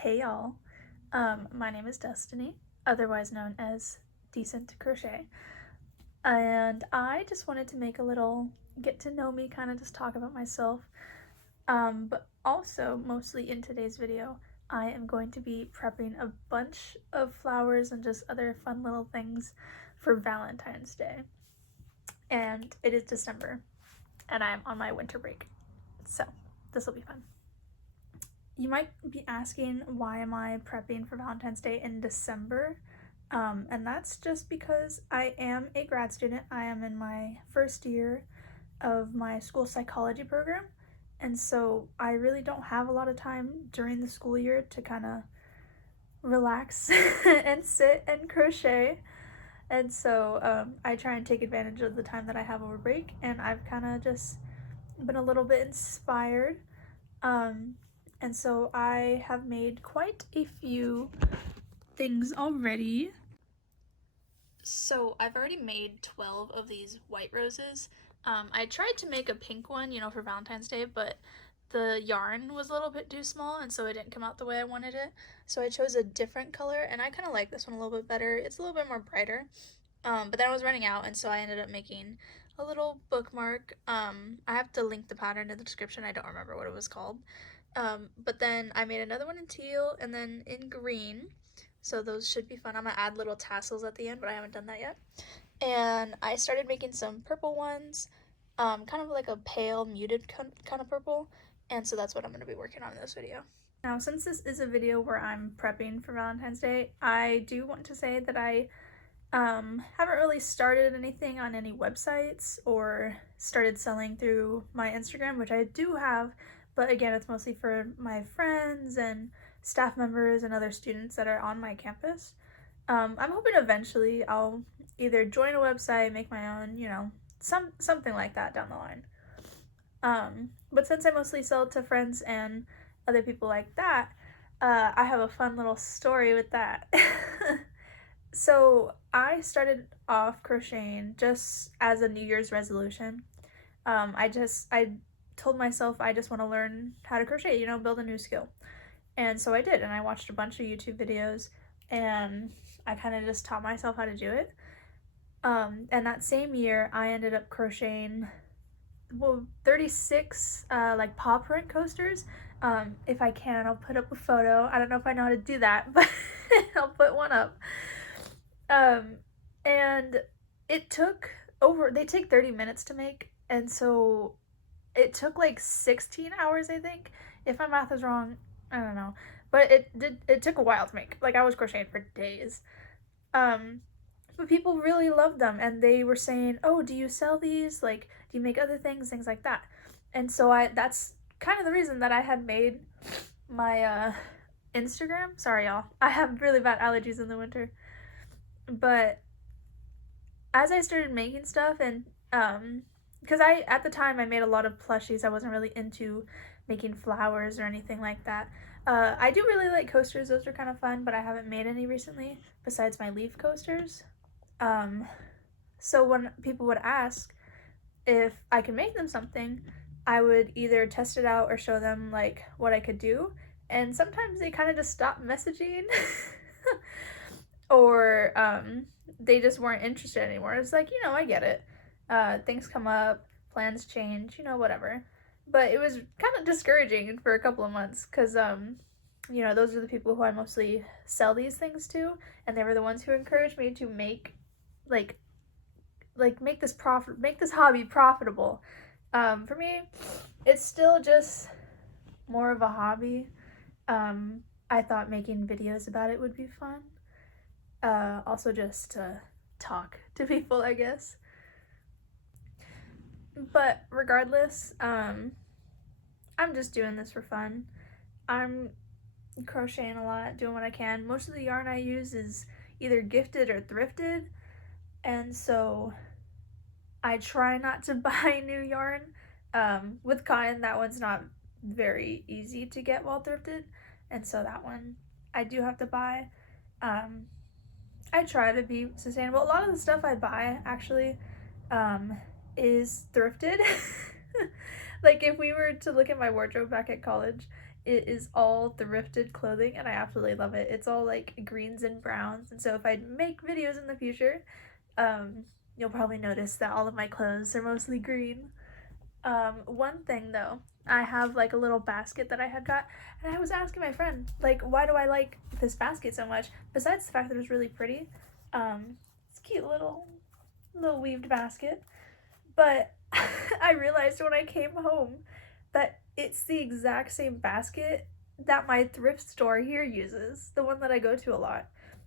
Hey y'all, my name is Destiny, otherwise known as Decent Crochet, and I just wanted to make a little get to know me, kind of just talk about myself, but also mostly in today's video I am going to be prepping a bunch of flowers and just other fun little things for Valentine's Day, and it is December and I am on my winter break, so this will be fun. You might be asking, why am I prepping for Valentine's Day in December? And that's just because I am a grad student. I am in my first year of my school psychology program, and so I really don't have a lot of time during the school year to kind of relax and sit and crochet. And so I try and take advantage of the time that I have over break, and I've kind of just been a little bit inspired. And so I have made quite a few things already. So I've already made 12 of these white roses. I tried to make a pink one, for Valentine's Day, but the yarn was a little bit too small, and so it didn't come out the way I wanted it. So I chose a different color, and I kind of like this one a little bit better. It's a little bit more brighter. But then I was running out, and so I ended up making a little bookmark. I have to link the pattern in the description. I don't remember what it was called. But then I made another one in teal and then in green. So those should be fun. I'm gonna add little tassels at the end, but I haven't done that yet. And I started making some purple ones, kind of like a pale muted kind of purple. And so that's what I'm gonna be working on in this video. Now, since this is a video where I'm prepping for Valentine's Day, I do want to say that I haven't really started anything on any websites or started selling through my Instagram, which I do have, but again, it's mostly for my friends and staff members and other students that are on my campus. I'm hoping eventually I'll either join a website, make my own, something like that down the line. But since I mostly sell to friends and other people like that, I have a fun little story with that. So I started off crocheting just as a New Year's resolution. I told myself I just want to learn how to crochet, build a new skill. And so I did, and I watched a bunch of YouTube videos, and I kind of just taught myself how to do it. And that same year, I ended up crocheting 36 like paw print coasters. If I can, I'll put up a photo. I don't know if I know how to do that, but I'll put one up. And it took they take 30 minutes to make, and so it took like 16 hours, I think. If my math is wrong, I don't know. But it took a while to make. Like, I was crocheting for days. But people really loved them, and they were saying, "Oh, do you sell these? Like, do you make other things like that?" And so that's kind of the reason that I had made my Instagram. Sorry, y'all. I have really bad allergies in the winter. But as I started making stuff, and because at the time I made a lot of plushies, I wasn't really into making flowers or anything like that. I do really like coasters, those are kind of fun, but I haven't made any recently besides my leaf coasters. So when people would ask if I could make them something, I would either test it out or show them like what I could do, and sometimes they kind of just stopped messaging or they just weren't interested anymore. It's like, I get it. Things come up, plans change, whatever. But it was kind of discouraging for a couple of months because, those are the people who I mostly sell these things to, and they were the ones who encouraged me to make this hobby profitable. For me, it's still just more of a hobby. I thought making videos about it would be fun. Also just to talk to people, I guess. But regardless, I'm just doing this for fun. I'm crocheting a lot, doing what I can. Most of the yarn I use is either gifted or thrifted, and so I try not to buy new yarn. With cotton, that one's not very easy to get while thrifted, and so that one I do have to buy. I try to be sustainable. A lot of the stuff I buy actually is thrifted. Like, if we were to look at my wardrobe back at college, It is all thrifted clothing and I absolutely love it. It's all like greens and browns, and so if I make videos in the future, you'll probably notice that all of my clothes are mostly green. One thing though, I have like a little basket that I had got, and I was asking my friend, like, why do I like this basket so much? Besides the fact that it's really pretty, it's a cute little weaved basket. But I realized when I came home that it's the exact same basket that my thrift store here uses, the one that I go to a lot.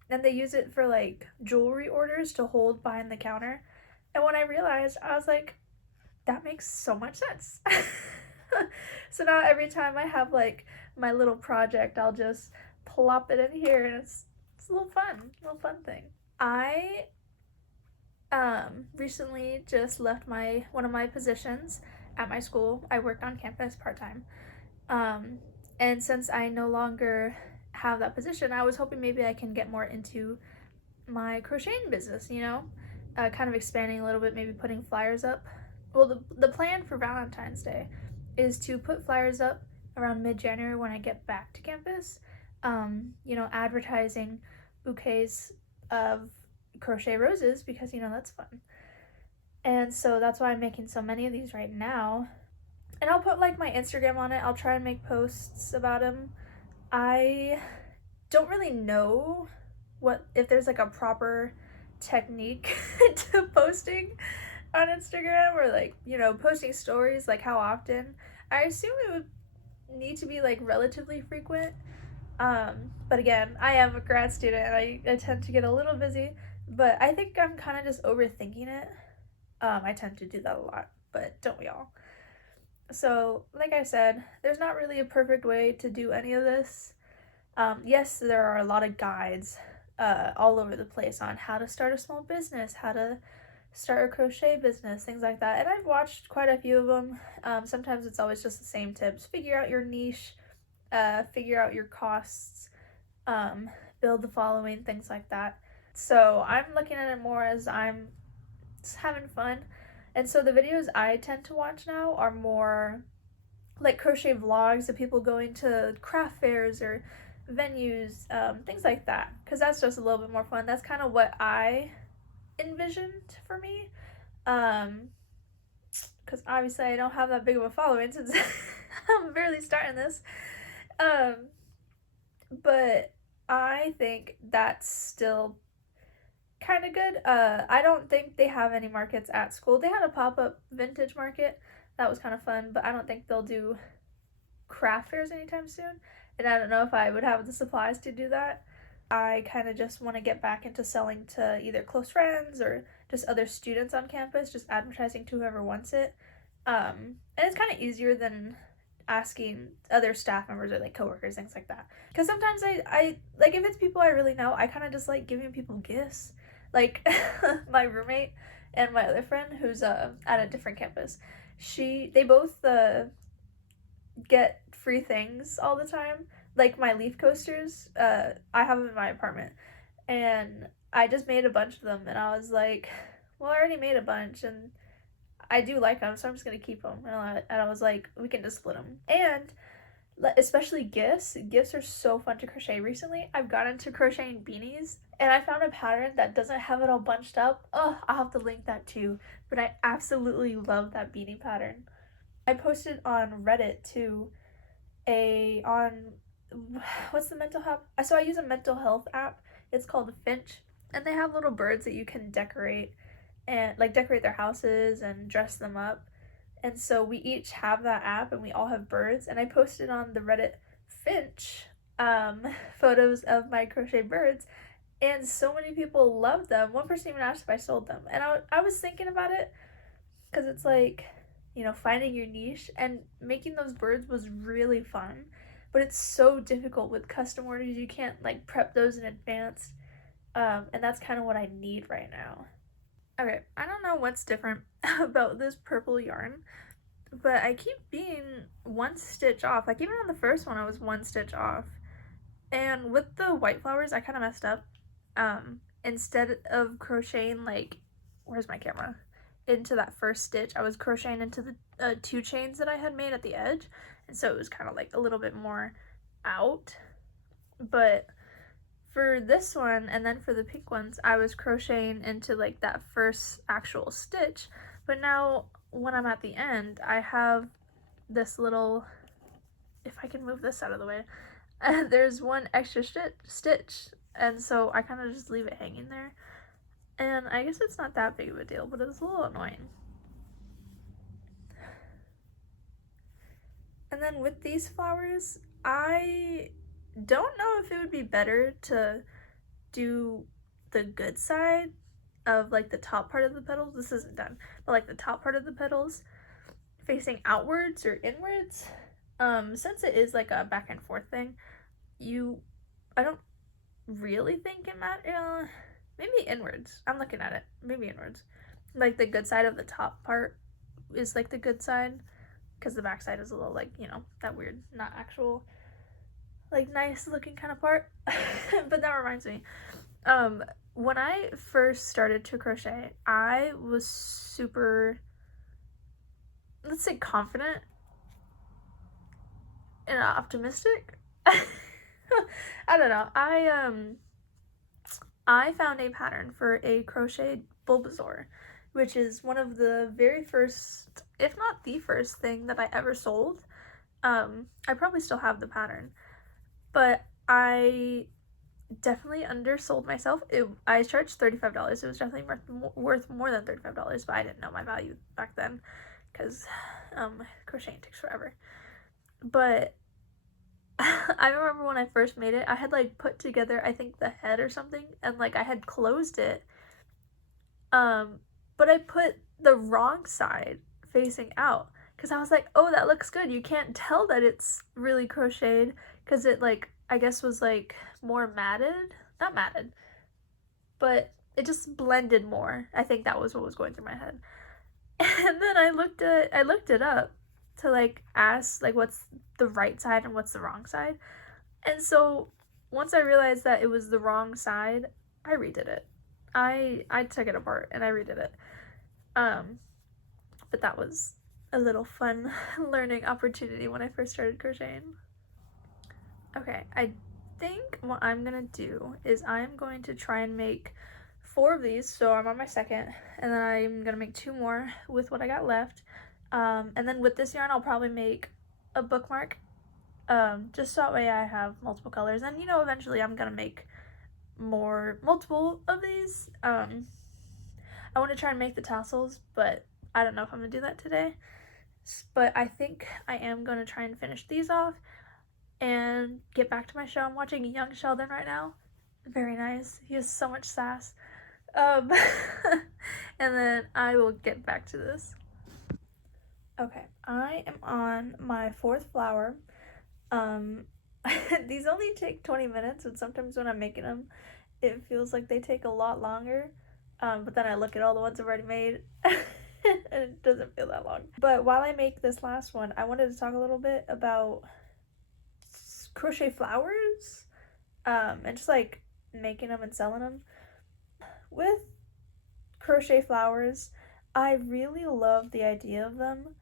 And they use it for like jewelry orders to hold behind the counter. And when I realized, I was like, that makes so much sense. So now every time I have like my little project, I'll just plop it in here, and it's a little fun thing. I recently just left my one of my positions at my school. I work on campus part-time. And since I no longer have that position, I was hoping maybe I can get more into my crocheting business, kind of expanding a little bit, maybe putting flyers up. Well, the plan for Valentine's Day is to put flyers up around mid-January when I get back to campus, advertising bouquets of crochet roses because, that's fun. And so that's why I'm making so many of these right now. And I'll put like my Instagram on it. I'll try and make posts about them. I don't really know if there's like a proper technique to posting on Instagram, or like, posting stories, like how often. I assume it would need to be like relatively frequent. But again, I am a grad student and I tend to get a little busy, but I think I'm kind of just overthinking it. I tend to do that a lot, but don't we all? So, like I said, there's not really a perfect way to do any of this. Yes, there are a lot of guides all over the place on how to start a small business, how to start a crochet business, things like that. And I've watched quite a few of them. Sometimes it's always just the same tips. Figure out your niche, figure out your costs, build the following, things like that. So I'm looking at it more as I'm just having fun. And so the videos I tend to watch now are more like crochet vlogs of people going to craft fairs or venues, things like that, because that's just a little bit more fun. That's kind of what I envisioned for me, because obviously I don't have that big of a following since I'm barely starting this, but I think that's still kind of good. I don't think they have any markets at school. They had a pop-up vintage market that was kind of fun, but I don't think they'll do craft fairs anytime soon, and I don't know if I would have the supplies to do that. I kind of just want to get back into selling to either close friends or just other students on campus, just advertising to whoever wants it. And it's kind of easier than asking other staff members or like coworkers, things like that. Because sometimes I like, if it's people I really know, I kind of just like giving people gifts. Like my roommate and my other friend who's at a different campus, they both get free things all the time. Like my leaf coasters, I have them in my apartment, and I just made a bunch of them, and I was like, well, I already made a bunch, and I do like them, so I'm just gonna keep them. And I was like, we can just split them. And especially gifts are so fun to crochet. Recently I've got into crocheting beanies, and I found a pattern that doesn't have it all bunched up. Oh, I'll have to link that too, but I absolutely love that beanie pattern. I posted on Reddit too, what's the mental health? So I use a mental health app. It's called Finch, and they have little birds that you can decorate and like decorate their houses and dress them up. And so we each have that app, and we all have birds. And I posted on the Reddit Finch photos of my crochet birds, and so many people loved them. One person even asked if I sold them, and I was thinking about it, because it's like, finding your niche, and making those birds was really fun, but it's so difficult with custom orders. You can't like prep those in advance, and that's kind of what I need right now. Okay, I don't know what's different about this purple yarn, but I keep being one stitch off. Like even on the first one I was one stitch off, and with the white flowers I kind of messed up. Instead of crocheting like, where's my camera, into that first stitch, I was crocheting into the 2 chains that I had made at the edge, and so it was kind of like a little bit more out. But for this one and then for the pink ones, I was crocheting into like that first actual stitch, but now when I'm at the end, I have this little, if I can move this out of the way, there's one extra stitch, and so I kind of just leave it hanging there, and I guess it's not that big of a deal, but it's a little annoying. And then with these flowers, I don't know if it would be better to do the good side of like the top part of the petals. This isn't done, but like the top part of the petals facing outwards or inwards. Since it is like a back and forth thing, I don't really think it matters. Maybe inwards. I'm looking at it. Maybe inwards. Like the good side of the top part is like the good side, because the back side is a little like, you know, that weird, not actual, like nice looking kind of part. But that reminds me, when I first started to crochet, I was super, let's say, confident and optimistic. I don't know. I found a pattern for a crocheted Bulbasaur, which is one of the very first, if not the first thing that I ever sold. I probably still have the pattern, but I definitely undersold myself. I charged $35. It was definitely worth more than $35, but I didn't know my value back then because crocheting takes forever. But I remember when I first made it, I had like put together, I think, the head or something, and like I had closed it, but I put the wrong side facing out because I was like, oh, that looks good. You can't tell that it's really crocheted because it, like, I guess was like more matted, not matted, but it just blended more. I think that was what was going through my head. And then I looked it up to like ask like what's the right side and what's the wrong side. And so once I realized that it was the wrong side, I redid it. I took it apart and I redid it. But that was a little fun learning opportunity when I first started crocheting. Okay, I think what I'm gonna do is I'm going to try and make 4 of these, so I'm on my second, and then I'm gonna make 2 more with what I got left. And then with this yarn, I'll probably make a bookmark, just so that way I have multiple colors. And you know, eventually I'm gonna make multiple of these. I want to try and make the tassels, but I don't know if I'm gonna do that today. But I think I am gonna try and finish these off and get back to my show. I'm watching Young Sheldon right now. Very nice. He has so much sass. And then I will get back to this. Okay, I am on my 4th flower. These only take 20 minutes, and sometimes when I'm making them, it feels like they take a lot longer. But then I look at all the ones I've already made, and it doesn't feel that long. But while I make this last one, I wanted to talk a little bit about crochet flowers, and just like making them and selling them. With crochet flowers, I really love the idea of them.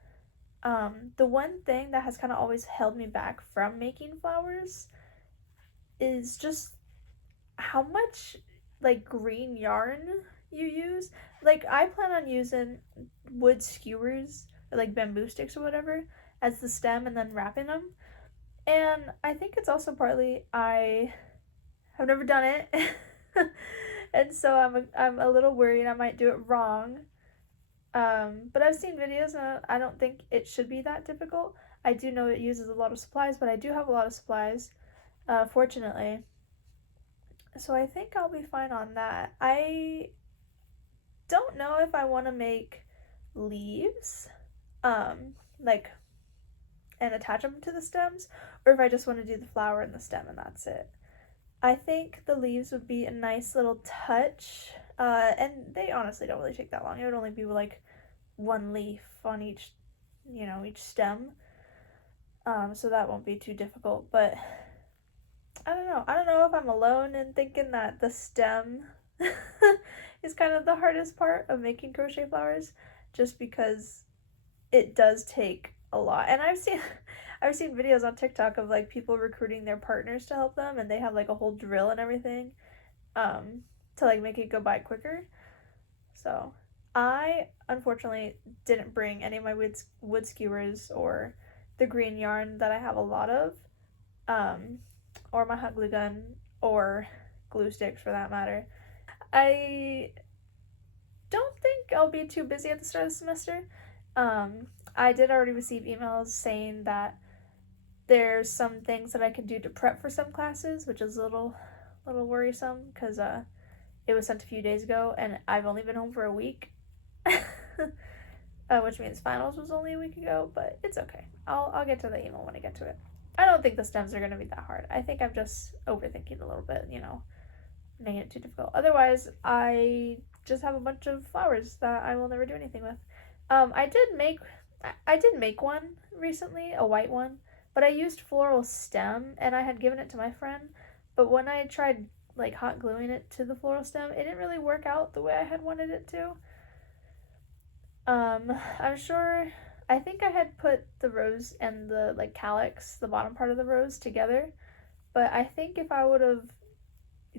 The one thing that has kind of always held me back from making flowers is just how much like green yarn you use. Like, I plan on using wood skewers or like bamboo sticks or whatever as the stem and then wrapping them. And I think it's also partly I have never done it. And so I'm a little worried I might do it wrong. But I've seen videos and I don't think it should be that difficult. I do know it uses a lot of supplies, but I do have a lot of supplies, fortunately. So I think I'll be fine on that. I don't know if I want to make leaves, like, and attach them to the stems, or if I just want to do the flower and the stem and that's it. I think the leaves would be a nice little touch, and they honestly don't really take that long. It would only be like 1 leaf on each, each stem, so that won't be too difficult. But I don't know if I'm alone in thinking that the stem is kind of the hardest part of making crochet flowers, just because it does take a lot. And I've seen videos on TikTok of like people recruiting their partners to help them, and they have like a whole drill and everything to like make it go by quicker. So I unfortunately didn't bring any of my wood skewers or the green yarn that I have a lot of, um, or my hot glue gun or glue sticks for that matter. I don't think I'll be too busy at the start of the semester. I did already receive emails saying that there's some things that I can do to prep for some classes, which is a little worrisome because it was sent a few days ago and I've only been home for a week. Which means finals was only a week ago, but it's okay. I'll get to the email when I get to it. I don't think the stems are going to be that hard. I think I'm just overthinking a little bit, making it too difficult. Otherwise, I just have a bunch of flowers that I will never do anything with. I did make one recently, a white one, but I used floral stem and I had given it to my friend. But when I tried like hot gluing it to the floral stem, it didn't really work out the way I had wanted it to. I'm sure. I think I had put the rose and the like calyx, the bottom part of the rose, together. But I think if I would have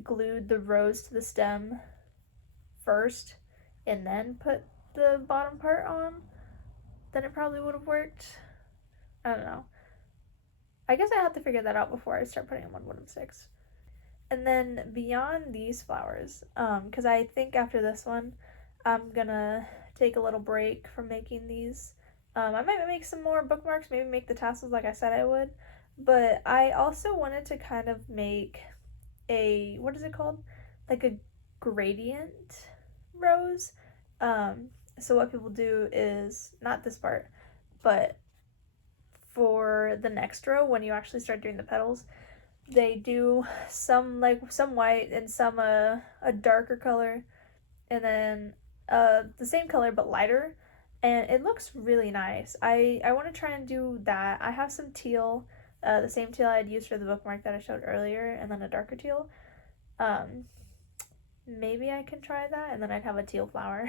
glued the rose to the stem first and then put the bottom part on, then it probably would have worked. I don't know. I guess I have to figure that out before I start putting them on wooden sticks. And then beyond these flowers, because I think after this one, I'm gonna take a little break from making these. I might make some more bookmarks, maybe make the tassels like I said I would. But I also wanted to kind of make a, what is it called? Like a gradient rose. So what people do is, not this part, but for the next row, when you actually start doing the petals, they do some white and some a darker color, and then the same color but lighter, and it looks really nice. I want to try and do that. I have some teal, the same teal I had used for the bookmark that I showed earlier, and then a darker teal. Maybe I can try that, and then I'd have a teal flower.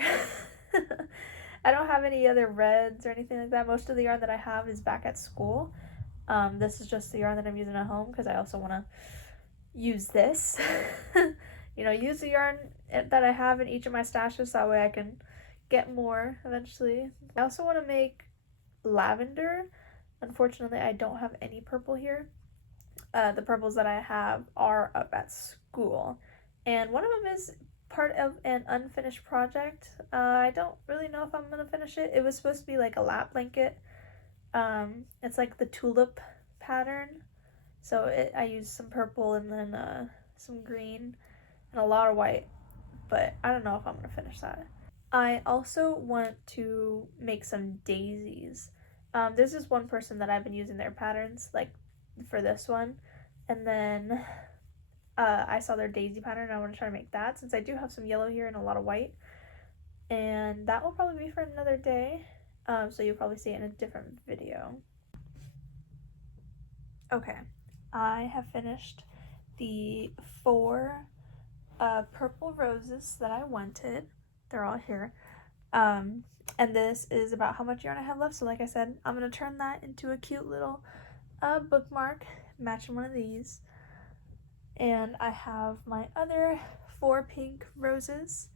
I don't have any other reds or anything like that. Most of the yarn that I have is back at school. This is just the yarn that I'm using at home because I also want to use this. Use the yarn that I have in each of my stashes, so that way I can get more eventually. I also want to make lavender. Unfortunately, I don't have any purple here. The purples that I have are up at school, and one of them is part of an unfinished project. I don't really know if I'm gonna finish it. It was supposed to be like a lap blanket. It's like the tulip pattern, so I used some purple and then some green and a lot of white, but I don't know if I'm gonna finish that. I also want to make some daisies. There's this one person that I've been using their patterns like for this one, and then I saw their daisy pattern and I want to try to make that since I do have some yellow here and a lot of white, and that will probably be for another day. So you'll probably see it in a different video. Okay, I have finished the 4 purple roses that I wanted. They're all here. And this is about how much yarn I have left. So like I said, I'm going to turn that into a cute little bookmark matching one of these. And I have my other 4 pink roses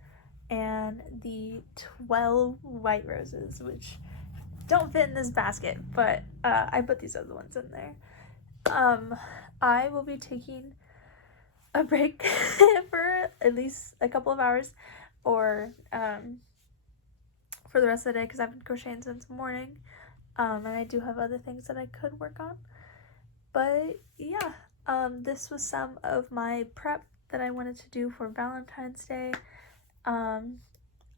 and the 12 white roses, which don't fit in this basket, but I put these other ones in there. I will be taking a break for at least a couple of hours, or for the rest of the day, because I've been crocheting since morning, and I do have other things that I could work on. But yeah, this was some of my prep that I wanted to do for Valentine's Day.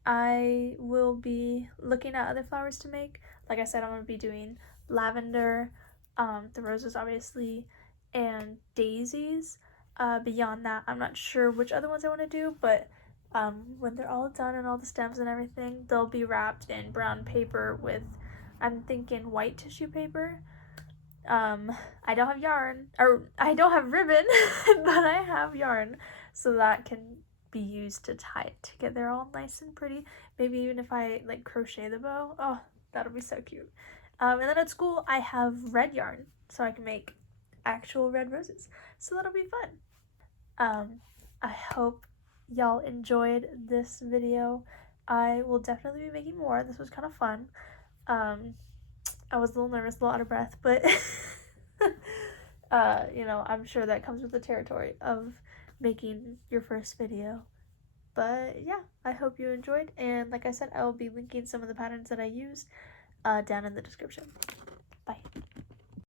I will be looking at other flowers to make. Like I said, I'm going to be doing lavender, the roses obviously, and daisies. Beyond that, I'm not sure which other ones I want to do, but when they're all done and all the stems and everything, they'll be wrapped in brown paper with, I'm thinking, white tissue paper. I don't have yarn, or I don't have ribbon, but I have yarn, so that can be used to tie it together all nice and pretty. Maybe even if I like crochet the bow, oh, that'll be so cute. And then at school I have red yarn, so I can make actual red roses. So that'll be fun. I hope y'all enjoyed this video. I will definitely be making more. This was kind of fun. I was a little nervous, a little out of breath, but you know, I'm sure that comes with the territory of making your first video. But yeah, I hope you enjoyed, and like I said, I will be linking some of the patterns that I used down in the description. Bye.